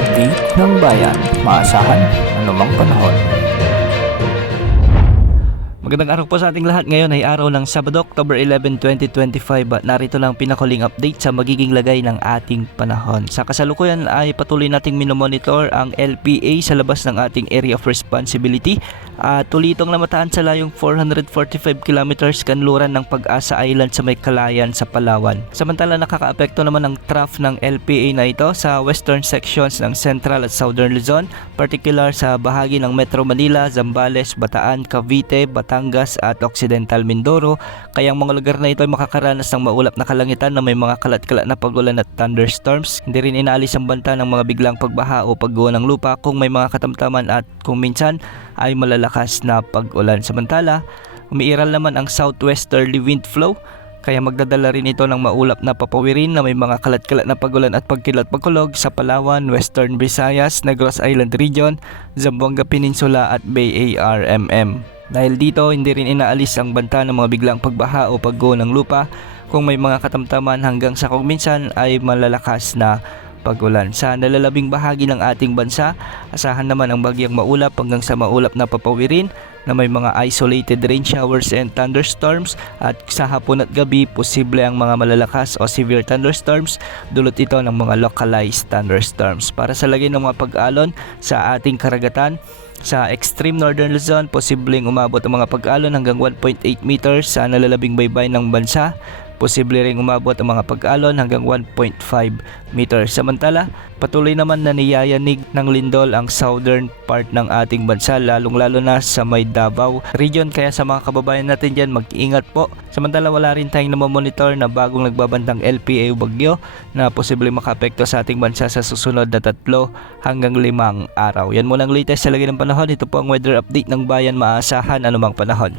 update ng bayan, maasahan anumang panahon. Magandang araw po sa ating lahat. Ngayon ay araw ng Sabado, October 11, 2025 at narito lang pinakuling update sa magiging lagay ng ating panahon. Sa kasalukuyan ay patuloy nating minomonitor ang LPA sa labas ng ating area of responsibility at tuloy itong namataan sa layong 445 kilometers kanluran ng Pag-asa Island sa may Kalayan sa Palawan. Samantala nakakaapekto naman ang trough ng LPA na ito sa western sections ng Central at Southern Luzon, particular sa bahagi ng Metro Manila, Zambales, Bataan, Cavite, Batangas at Occidental Mindoro. Kaya ang mga lugar na ito ay makakaranas ng maulap na kalangitan na may mga kalat-kalat na pagulan at thunderstorms. Hindi rin inaalis ang banta ng mga biglang pagbaha o pagguho ng lupa kung may mga katamtaman at kung minsan ay malalakas na pag-ulan. Samantala, umiiral naman ang southwesterly wind flow kaya magdadala rin ito ng maulap na papawirin na may mga kalat-kalat na pagulan at pagkilat-pagkulog sa Palawan, Western Visayas, Negros Island Region, Zamboanga Peninsula at BARMM. Dahil dito, hindi rin inaalis ang banta ng mga biglang pagbaha o pagguho ng lupa kung may mga katamtaman hanggang sa kung minsan ay malalakas na pag-ulan. Sa nalalabing bahagi ng ating bansa, asahan naman ang bagyang maulap hanggang sa maulap na papawirin na may mga isolated rain showers and thunderstorms at sa hapon at gabi posible ang mga malalakas o severe thunderstorms, dulot ito ng mga localized thunderstorms. Para sa lagay ng mga pag-alon sa ating karagatan, sa extreme northern Luzon, posibleng umabot ang mga pag-alon hanggang 1.8 meters sa nalalabing baybay ng bansa. Posible ring umabot ang mga pag-alon hanggang 1.5 meters. Samantala, patuloy naman na niyayanig ng lindol ang southern part ng ating bansa, lalong-lalo na sa may Davao region. Kaya sa mga kababayan natin dyan, mag-ingat po. Samantala, wala rin tayong namomonitor na bagong nagbabantang LPA o bagyo na posible makaapekto sa ating bansa sa susunod na 3 hanggang 5 araw. Yan muna ang latest sa lagay ng panahon. Ito po ang weather update ng bayan, maasahan anumang panahon.